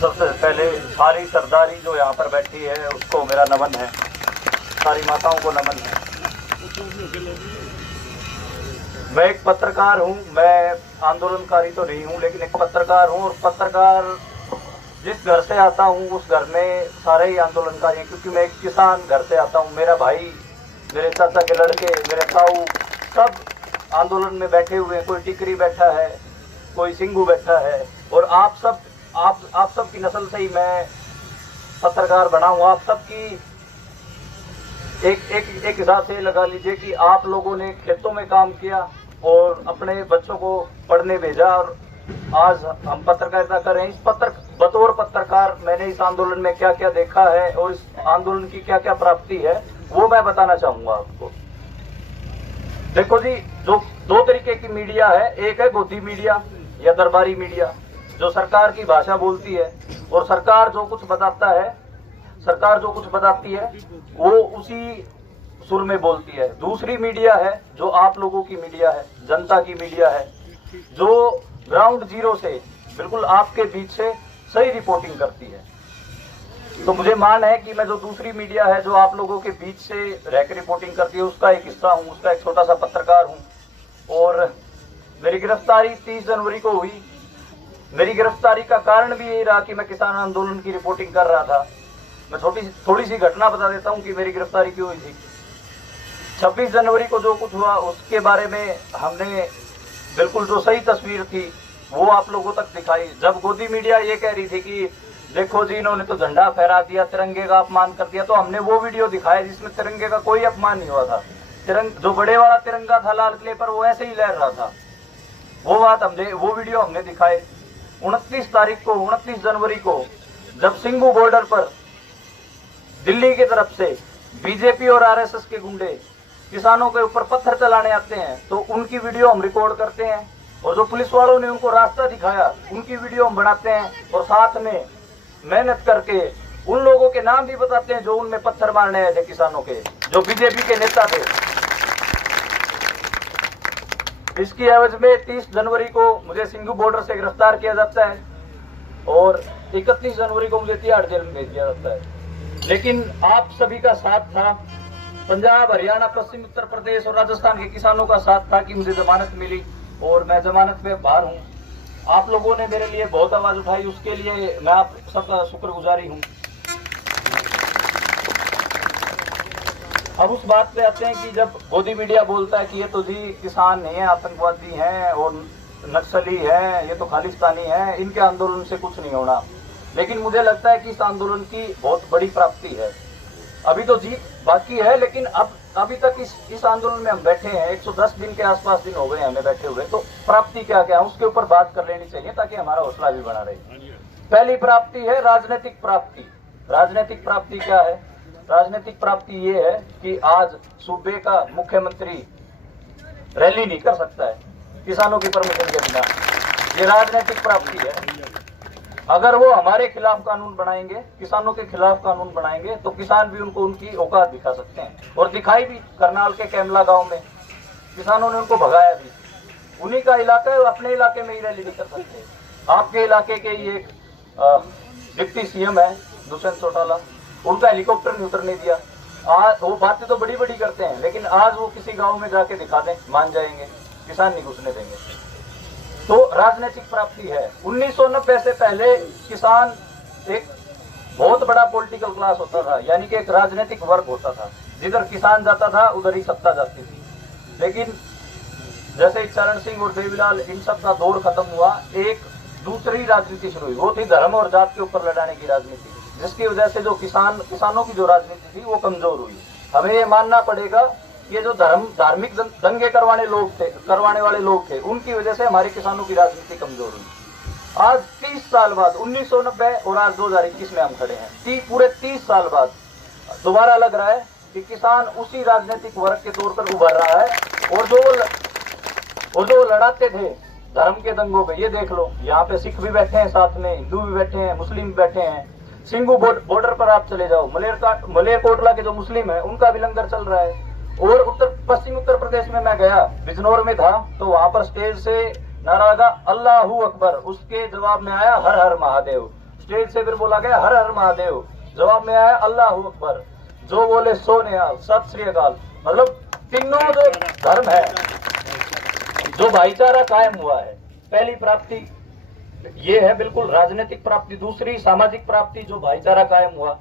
सबसे पहले सारी सरदारी जो यहाँ पर बैठी है उसको मेरा नमन है, सारी माताओं को नमन है। मैं एक पत्रकार हूँ, मैं आंदोलनकारी तो नहीं हूँ, लेकिन एक पत्रकार हूँ। और पत्रकार जिस घर से आता हूँ उस घर में सारे ही आंदोलनकारी हैं, क्योंकि मैं एक किसान घर से आता हूँ। मेरा भाई, मेरे चाचा के लड़के, मेरे ताऊ सब आंदोलन में बैठे हुए हैं। कोई टिकरी बैठा है, कोई सिंगू बैठा है। और आप सब की नस्ल से ही मैं पत्रकार बना हूँ। आप सब की एक हिसाब से लगा लीजिए कि आप लोगों ने खेतों में काम किया और अपने बच्चों को पढ़ने भेजा, और आज हम पत्रकारिता कर रहे हैं। बतौर पत्रकार मैंने इस आंदोलन में क्या क्या देखा है और इस आंदोलन की क्या क्या प्राप्ति है वो मैं बताना चाहूंगा आपको। देखो जी, जो दो तरीके की मीडिया है, एक है गोदी मीडिया या दरबारी मीडिया, जो सरकार की भाषा बोलती है और सरकार जो कुछ बताती है वो उसी सुर में बोलती है। दूसरी मीडिया है जो आप लोगों की मीडिया है, जनता की मीडिया है, जो ग्राउंड जीरो से बिल्कुल आपके बीच से सही रिपोर्टिंग करती है। तो मुझे मान है कि मैं जो दूसरी मीडिया है जो आप लोगों के बीच से रहकर रिपोर्टिंग करती है उसका एक हिस्सा हूँ, उसका एक छोटा सा पत्रकार हूँ। और मेरी गिरफ्तारी 30 जनवरी को हुई। मेरी गिरफ्तारी का कारण भी यही रहा कि मैं किसान आंदोलन की रिपोर्टिंग कर रहा था। मैं थोड़ी सी घटना बता देता हूँ कि मेरी गिरफ्तारी क्यों हुई थी। 26 जनवरी को जो कुछ हुआ उसके बारे में हमने बिल्कुल जो सही तस्वीर थी वो आप लोगों तक दिखाई। जब गोदी मीडिया ये कह रही थी कि देखो जी इन्होंने तो झंडा फहरा दिया, तिरंगे का अपमान कर दिया, तो हमने वो वीडियो दिखाया जिसमें तिरंगे का कोई अपमान नहीं हुआ था। जो बड़े वाला तिरंगा था लाल किले पर वो ऐसे ही लहर रहा था। वो वीडियो हमने दिखाए। 29 जनवरी को जब सिंगू बॉर्डर पर दिल्ली की तरफ से बीजेपी और आरएसएस के गुंडे किसानों के ऊपर पत्थर चलाने आते हैं तो उनकी वीडियो हम रिकॉर्ड करते हैं, और जो पुलिस वालों ने उनको रास्ता दिखाया उनकी वीडियो हम बनाते हैं, और साथ में मेहनत करके उन लोगों के नाम भी बताते हैं जो उनमें पत्थर मारने आए थे, किसानों के, जो बीजेपी के नेता थे। इसकी एवज में 30 जनवरी को मुझे सिंगू बॉर्डर से गिरफ्तार किया जाता है और 31 जनवरी को मुझे तिहाड़ जेल में भेज दिया जाता है। लेकिन आप सभी का साथ था, पंजाब, हरियाणा, पश्चिम उत्तर प्रदेश और राजस्थान के किसानों का साथ था कि मुझे जमानत मिली और मैं जमानत में बाहर हूँ। आप लोगों ने मेरे लिए बहुत आवाज उठाई, उसके लिए मैं आप सबका शुक्रगुजारी हूँ। अब उस बात पे आते हैं कि जब गोदी मीडिया बोलता है कि ये तो जी किसान नहीं है, आतंकवादी हैं और नक्सली हैं, ये तो खालिस्तानी हैं, इनके आंदोलन से कुछ नहीं होना। लेकिन मुझे लगता है कि इस आंदोलन की बहुत बड़ी प्राप्ति है। अभी तो जीत बाकी है, लेकिन अभी तक इस आंदोलन में हम बैठे हैं, 110 दिन के आसपास दिन हो गए हमें बैठे हुए। तो प्राप्ति क्या क्या है उसके ऊपर बात कर लेनी चाहिए ताकि हमारा हौसला भी बना रहे। पहली प्राप्ति है राजनीतिक प्राप्ति। राजनीतिक प्राप्ति क्या है? राजनीतिक प्राप्ति ये है कि आज सूबे का मुख्यमंत्री रैली नहीं कर सकता है किसानों की परमिशन के बिना। ये राजनीतिक प्राप्ति है। अगर वो हमारे खिलाफ कानून बनाएंगे, किसानों के खिलाफ कानून बनाएंगे, तो किसान भी उनको उनकी औकात दिखा सकते हैं। और दिखाई भी, करनाल के कैमला गांव में किसानों ने उनको भगाया भी। उन्हीं का इलाका है, वो अपने इलाके में ही रैली नहीं कर सकते। आपके इलाके के ही एक डिप्टी सीएम है दुष्यंत चौटाला, उनका हेलीकॉप्टर नहीं उतरने दिया। आज वो बातें तो बड़ी बड़ी करते हैं, लेकिन आज वो किसी गाँव में जाके दिखा दें, मान जाएंगे, किसान नहीं घुसने देंगे। तो राजनीतिक प्राप्ति है। 1990 से पहले किसान एक बहुत बड़ा पॉलिटिकल क्लास होता था, यानी कि एक राजनीतिक वर्ग होता था। जिधर किसान जाता था उधर ही सत्ता जाती थी। लेकिन जैसे चरण सिंह और देवीलाल इन सब का दौर खत्म हुआ, एक दूसरी राजनीति शुरू हुई। वो थी धर्म और जात के ऊपर लड़ाने की राजनीति, जिसकी वजह से जो किसानों की जो राजनीति थी वो कमजोर हुई। हमें ये मानना पड़ेगा, ये जो धार्मिक दंगे करवाने वाले लोग थे, उनकी वजह से हमारे किसानों की राजनीति कमजोर हुई। आज 30 साल बाद, 1990 और आज 2021 में हम खड़े हैं, पूरे 30 साल बाद दोबारा लग रहा है कि किसान उसी राजनीतिक वर्ग के तौर पर उभर रहा है। और जो लड़ाते थे धर्म के दंगों पे, ये देख लो, यहाँ पे सिख भी बैठे हैं, साथ में हिंदू भी बैठे हैं, मुस्लिम भी बैठे हैं। सिंगू बॉर्डर पर आप चले जाओ, मलेरकोटला के जो मुस्लिम है उनका भी लंगर चल रहा है। और पश्चिम उत्तर प्रदेश में मैं गया, बिजनौर में था, तो वहां पर स्टेज से नारा लगा अल्लाहू अकबर, उसके जवाब में आया हर हर महादेव। स्टेज से फिर बोला गया हर हर महादेव, जवाब में आया अल्लाह अकबर, जो बोले सो निहाल, सत श्री अकाल। मतलब तीनों जो धर्म है, जो भाईचारा कायम हुआ है, पहली प्राप्ति ये है बिल्कुल राजनीतिक प्राप्ति। दूसरी सामाजिक प्राप्ति जो भाईचारा कायम हुआ,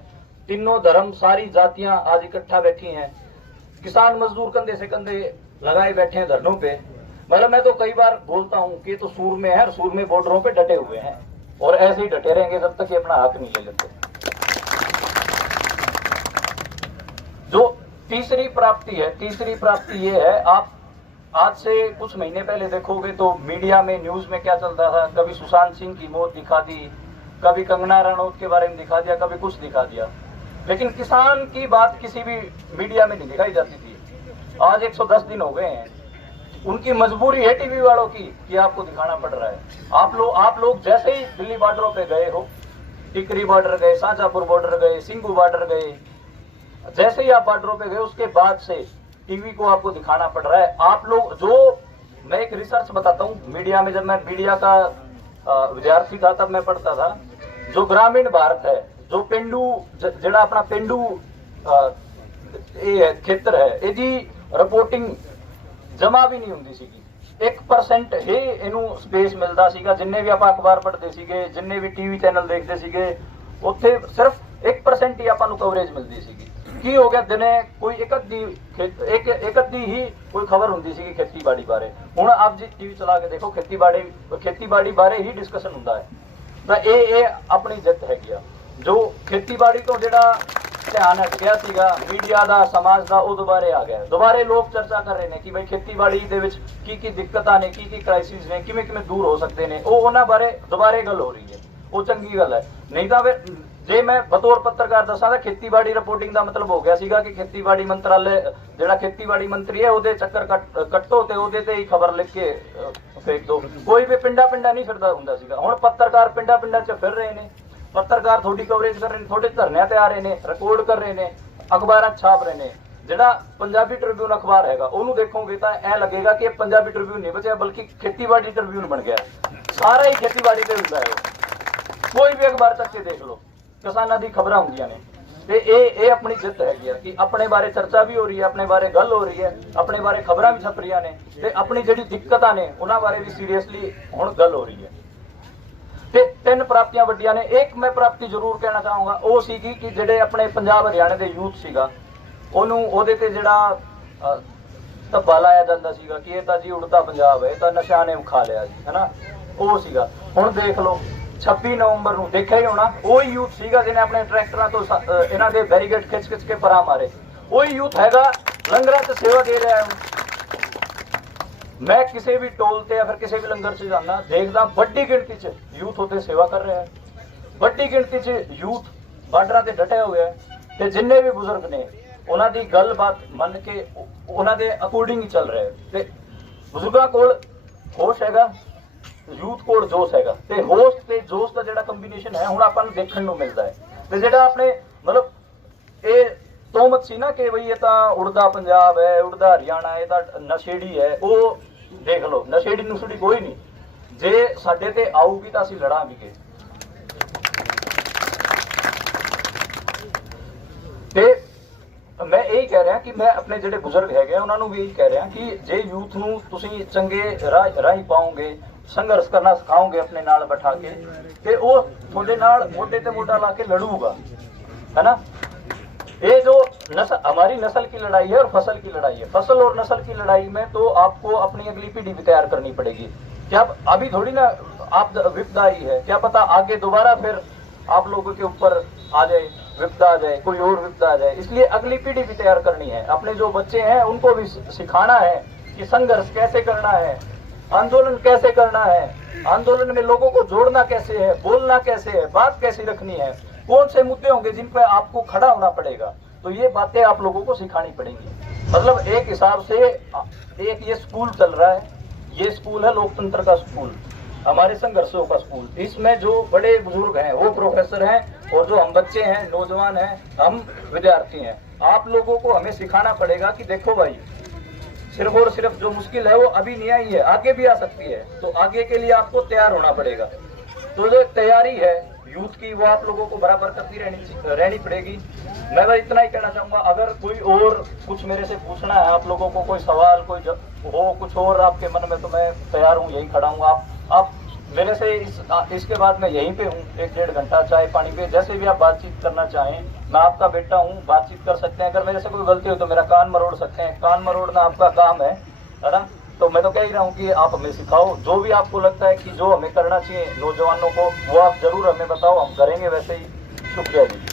तीनों धर्म सारी जातियां आज इकट्ठा बैठी हैं, किसान मजदूर कंधे से कंधे लगाए बैठे हैं धरनों पे। मतलब मैं तो कई बार बोलता हूँ कि तो सूर में है, सूर में बॉर्डरों पे डटे हुए हैं और ऐसे ही डटे रहेंगे जब तक ये अपना हक नहीं ले लेते। जो तीसरी प्राप्ति है, तीसरी प्राप्ति ये है, आप आज से कुछ महीने पहले देखोगे तो मीडिया में न्यूज में क्या चलता था, कभी सुशांत सिंह की मौत दिखा दी, कभी कंगना रनौत के बारे में दिखा दिया, कभी कुछ दिखा दिया, लेकिन किसान की बात किसी भी मीडिया में नहीं दिखाई जाती थी। आज 110 दिन हो गए हैं, उनकी मजबूरी है टीवी वालों की कि आपको दिखाना पड़ रहा है। आप लोग जैसे ही दिल्ली बॉर्डरों पे गए हो, टिकरी बॉर्डर गए, शाहजहांपुर बॉर्डर गए, सिंघू बॉर्डर गए, जैसे ही आप बॉर्डरों पे गए उसके बाद से टीवी को आपको दिखाना पड़ रहा है। आप लोग जो, मैं एक रिसर्च बताता हूँ, मीडिया में जब मैं मीडिया का विद्यार्थी था तब मैं पढ़ता था, जो ग्रामीण भारत है, जो पेंडू जड़ा अपना पेंडू खेतर है, यदि रिपोर्टिंग जमा भी नहीं होंगी सीगी, 1% ही इनू स्पेस मिलता सीगा। जिन्ने भी आप अखबार पढ़ते सीगे, जिन्ने भी टीवी चैनल देखते सीगे, उत्थे सिर्फ 1% ही आपां नूं कवरेज मिलती सीगी। की हो गया, दिने कोई एक अद्धी ही कोई खबर होंदी सीगी खेतीबाड़ी बारे। हुण आप जी टीवी चला के देखो, खेतीबाड़ी बारे ही डिस्कशन हुंदा है। ਤਾਂ ਇਹ ਆਪਣੀ ਜਿੱਤ ਹੈਗੀ ਆ। ਜੋ ਖੇਤੀਬਾੜੀ ਤੋਂ ਜਿਹੜਾ ਧਿਆਨ ਹਟ ਗਿਆ ਸੀਗਾ ਮੀਡੀਆ ਦਾ, ਸਮਾਜ ਦਾ, ਉਹ ਦੁਬਾਰੇ ਆ ਗਿਆ। ਦੁਬਾਰੇ ਲੋਕ ਚਰਚਾ ਕਰ ਰਹੇ ਨੇ ਕਿ ਬਈ ਖੇਤੀਬਾੜੀ ਦੇ ਵਿੱਚ ਕੀ ਦਿੱਕਤਾਂ ਨੇ, ਕੀ ਕ੍ਰਾਈਸਿਸ ਨੇ, ਕਿਵੇਂ ਦੂਰ ਹੋ ਸਕਦੇ ਨੇ। ਉਹ ਉਹਨਾਂ ਬਾਰੇ ਦੁਬਾਰੇ ਗੱਲ ਹੋ ਰਹੀ ਹੈ, ਉਹ ਚੰਗੀ ਗੱਲ ਹੈ। ਨਹੀਂ ਤਾਂ ਫਿਰ ਜੇ ਮੈਂ ਬਤੌਰ ਪੱਤਰਕਾਰ ਦੱਸਾਂ ਤਾਂ ਖੇਤੀਬਾੜੀ ਰਿਪੋਰਟਿੰਗ ਦਾ ਮਤਲਬ ਹੋ ਗਿਆ ਸੀਗਾ ਕਿ ਖੇਤੀਬਾੜੀ ਮੰਤਰਾਲੇ ਜਿਹੜਾ ਖੇਤੀਬਾੜੀ ਮੰਤਰੀ ਹੈ ਉਹਦੇ ਚੱਕਰ ਕੱਟੋ ਤੇ ਉਹਦੇ ਤੇ ਹੀ ਖਬਰ ਲਿਖ ਕੇ ਫੇਕ ਦੋ। ਕੋਈ ਵੀ ਪਿੰਡਾਂ ਨਹੀਂ ਫਿਰਦਾ ਹੁੰਦਾ ਸੀਗਾ। ਹੁਣ ਪੱਤਰਕਾਰ ਪਿੰਡਾਂ 'ਚ ਫਿਰ ਰਹੇ ਨੇ, ਪੱਤਰਕਾਰ ਤੁਹਾਡੀ ਕਵਰੇਜ ਕਰ ਰਹੇ ਨੇ, ਤੁਹਾਡੇ ਧਰਨਿਆਂ ਤੇ ਆ ਰਹੇ ਨੇ, ਰਿਕਾਰਡ ਕਰ ਰਹੇ ਨੇ, ਅਖਬਾਰਾਂ ਛਾਪ ਰਹੇ ਨੇ। ਜਿਹੜਾ ਪੰਜਾਬੀ ਟ੍ਰਿਬਿਊਨ ਅਖਬਾਰ ਹੈਗਾ ਉਹਨੂੰ ਦੇਖੋਗੇ ਤਾਂ ਐ ਲੱਗੇਗਾ ਕਿ ਇਹ ਪੰਜਾਬੀ ਟ੍ਰਿਬਿਊਨ ਨਹੀਂ ਬਚਿਆ ਬਲਕਿ ਖੇਤੀਬਾੜੀ ਟ੍ਰਿਬਿਊਨ ਬਣ ਗਿਆ। ਸਾਰਾ ਹੀ ਖੇਤੀਬਾੜੀ ਤੇ ਹੁੰਦਾ ਹੈ। ਕੋਈ ਵੀ ਅਖਬਾਰ ਚੱਕ ਕੇ ਦੇਖ ਲਓ, ਕਿਸਾਨਾਂ ਦੀ ਖਬਰਾਂ ਹੁੰਦੀਆਂ ਨੇ। ਤੇ ਇਹ ਆਪਣੀ ਜਿੱਤ ਹੈਗੀ ਆ ਕਿ ਆਪਣੇ ਬਾਰੇ ਚਰਚਾ ਵੀ ਹੋ ਰਹੀ ਹੈ, ਆਪਣੇ ਬਾਰੇ ਗੱਲ ਹੋ ਰਹੀ ਹੈ, ਆਪਣੇ ਬਾਰੇ ਖਬਰਾਂ ਵੀ ਛਪ ਰਹੀਆਂ ਨੇ ਤੇ ਆਪਣੀ ਜਿਹੜੀ ਦਿੱਕਤਾਂ ਨੇ ਉਹਨਾਂ ਬਾਰੇ ਵੀ ਸੀਰੀਅਸਲੀ ਹੁਣ ਗੱਲ ਹੋ ਰਹੀ ਹੈ। ਤੇ ਤਿੰਨ ਪ੍ਰਾਪਤੀਆਂ ਵੱਡੀਆਂ ਨੇ। ਇੱਕ ਮੈਂ ਪ੍ਰਾਪਤੀ ਜ਼ਰੂਰ ਕਹਿਣਾ ਚਾਹਾਂਗਾ, ਉਹ ਸੀਗੀ ਕਿ ਜਿਹੜੇ ਆਪਣੇ ਪੰਜਾਬ ਹਰਿਆਣੇ ਦੇ ਯੂਥ ਸੀਗਾ ਉਹਨੂੰ ਉਹਦੇ ਤੇ ਜਿਹੜਾ ਧੱਬਾ ਲਾਇਆ ਜਾਂਦਾ ਸੀਗਾ ਕਿ ਇਹ ਤਾਂ ਜੀ ਉੜਦਾ ਪੰਜਾਬ ਹੈ, ਇਹ ਤਾਂ ਨਸ਼ਿਆਂ ਨੇ ਖਾ ਲਿਆ ਜੀ, ਹੈਨਾ, ਉਹ ਸੀਗਾ। ਹੁਣ ਦੇਖ ਲਓ 26 ਨਵੰਬਰ ਨੂੰ ਦੇਖਿਆ ਹੀ ਹੋਣਾ, ਉਹੀ ਯੂਥ ਸੀਗਾ ਜਿਹਨੇ ਆਪਣੇ ਟਰੈਕਟਰਾਂ ਤੋਂ ਇਹਨਾਂ ਦੇ ਬੈਰੀਗੇਡ ਖਿੱਚ ਕੇ ਪਰਾਂ ਮਾਰੇ। ਉਹੀ ਯੂਥ ਹੈਗਾ ਲੰਗਰਾਂ 'ਚ ਸੇਵਾ ਦੇ ਰਿਹਾ ਹੈ। ਮੈਂ ਕਿਸੇ ਵੀ ਟੋਲ ਤੇ ਜਾਂ ਫਿਰ ਕਿਸੇ ਵੀ ਲੰਗਰ 'ਚ ਜਾਂਦਾ ਦੇਖਦਾ ਵੱਡੀ ਗਿਣਤੀ 'ਚ ਯੂਥ ਉੱਥੇ ਸੇਵਾ ਕਰ ਰਿਹਾ ਹੈ, ਵੱਡੀ ਗਿਣਤੀ 'ਚ ਯੂਥ ਬਾਰਡਰਾਂ ਤੇ ਡਟਿਆ ਹੋਇਆ ਹੈ। ਤੇ ਜਿੰਨੇ ਵੀ ਬਜ਼ੁਰਗ ਨੇ ਉਹਨਾਂ ਦੀ ਗੱਲਬਾਤ ਮੰਨ ਕੇ ਉਹਨਾਂ ਦੇ ਅਕੋਰਡਿੰਗ ਹੀ ਚੱਲ ਰਿਹਾ ਹੈ। ਤੇ ਬਜ਼ੁਰਗਾਂ ਕੋਲ ਹੋਸ਼ ਹੈਗਾ, ਯੂਥ ਕੋਲ ਜੋਸ਼ ਹੈਗਾ, ਤੇ ਹੋਸ਼ ਤੇ ਜੋਸ਼ ਦਾ ਜਿਹੜਾ ਕੰਬੀਨੇਸ਼ਨ ਹੈ ਹੁਣ ਆਪਾਂ ਨੂੰ ਦੇਖਣ ਨੂੰ ਮਿਲਦਾ ਹੈ। ਤੇ ਜਿਹੜਾ ਆਪਣੇ ਮਤਲਬ ਇਹ ਤੋਮਤ ਸੀ ਨਾ ਕਿ ਬਈ ਇਹ ਤਾਂ ਉੜਦਾ ਪੰਜਾਬ ਹੈ, ਉੜਦਾ ਹਰਿਆਣਾ, ਇਹ ਤਾਂ ਨਸ਼ੇੜੀ ਹੈ, ਉਹ ਦੇਖ ਲਓ ਨਸ਼ੇੜੀ ਨੁਸ਼ੇੜੀ ਕੋਈ ਨਹੀਂ। ਜੇ ਸਾਡੇ ਤੇ ਆਊਗੀ ਤਾਂ ਅਸੀਂ ਲੜਾਂਗੇ। ਤੇ ਮੈਂ ਇਹੀ ਕਹਿ ਰਿਹਾ ਕਿ ਮੈਂ ਆਪਣੇ ਜਿਹੜੇ ਬਜ਼ੁਰਗ ਹੈਗੇ ਉਹਨਾਂ ਨੂੰ ਵੀ ਇਹੀ ਕਹਿ ਰਿਹਾ ਕਿ ਜੇ ਯੂਥ ਨੂੰ ਤੁਸੀਂ ਚੰਗੇ ਰਾਹੀਂ ਪਾਓਗੇ, ਸੰਘਰਸ਼ ਕਰਨਾ ਸਿਖਾਓਗੇ ਆਪਣੇ ਨਾਲ ਬਿਠਾ ਕੇ, ਤੇ ਉਹ ਤੁਹਾਡੇ ਨਾਲ ਮੋਢੇ ਤੇ ਮੋਢਾ ਲਾ ਕੇ लड़ूगा, है ना। ये जो नस्ल हमारी नस्ल की लड़ाई है और फसल की लड़ाई है। फसल और नस्ल की लड़ाई में तो आपको अपनी अगली पीढ़ी भी तैयार करनी पड़ेगी। क्या अभी थोड़ी ना आप विपदा आई है, क्या पता आगे दोबारा फिर आप लोगों के ऊपर आ जाए विपदा, आ जाए कोई और विपदा आ जाए। इसलिए अगली पीढ़ी भी तैयार करनी है। अपने जो बच्चे हैं उनको भी सिखाना है कि संघर्ष कैसे करना है, आंदोलन कैसे करना है, आंदोलन में लोगों को जोड़ना कैसे है, बोलना कैसे है, बात कैसी रखनी है, कौन से मुद्दे होंगे जिन पर आपको खड़ा होना पड़ेगा। तो ये बातें आप लोगों को सिखानी पड़ेंगी। मतलब एक हिसाब से एक ये स्कूल चल रहा है, ये स्कूल है लोकतंत्र का स्कूल, हमारे संघर्षों का स्कूल। इसमें जो बड़े बुजुर्ग हैं वो प्रोफेसर हैं और जो हम बच्चे हैं, नौजवान हैं, हम विद्यार्थी हैं। आप लोगों को हमें सिखाना पड़ेगा कि देखो भाई सिर्फ और सिर्फ जो मुश्किल है वो अभी नहीं आई है, आगे भी आ सकती है। तो आगे के लिए आपको तैयार होना पड़ेगा। तो जो तैयारी है यूथ की वो आप लोगों को बराबर करती रहनी पड़ेगी। मैं बस इतना ही कहना चाहूँगा, अगर कोई और कुछ मेरे से पूछना है आप लोगों को, कोई सवाल कोई हो कुछ और आपके मन में, तो मैं तैयार हूँ, यहीं खड़ा हूँ। आप मेरे से इसके बाद मैं यहीं पे हूँ 1-1.5 घंटा चाय पानी पे, जैसे भी आप बातचीत करना चाहें, मैं आपका बेटा हूँ, बातचीत कर सकते हैं। अगर मेरे से कोई गलती हो तो मेरा कान मरोड़ सकते हैं, कान मरोड़ना आपका काम है ना। तो मैं तो कह ही रहा हूँ कि आप हमें सिखाओ, जो भी आपको लगता है कि जो हमें करना चाहिए नौजवानों को, वो आप जरूर हमें बताओ, हम करेंगे वैसे ही। शुक्रिया जी।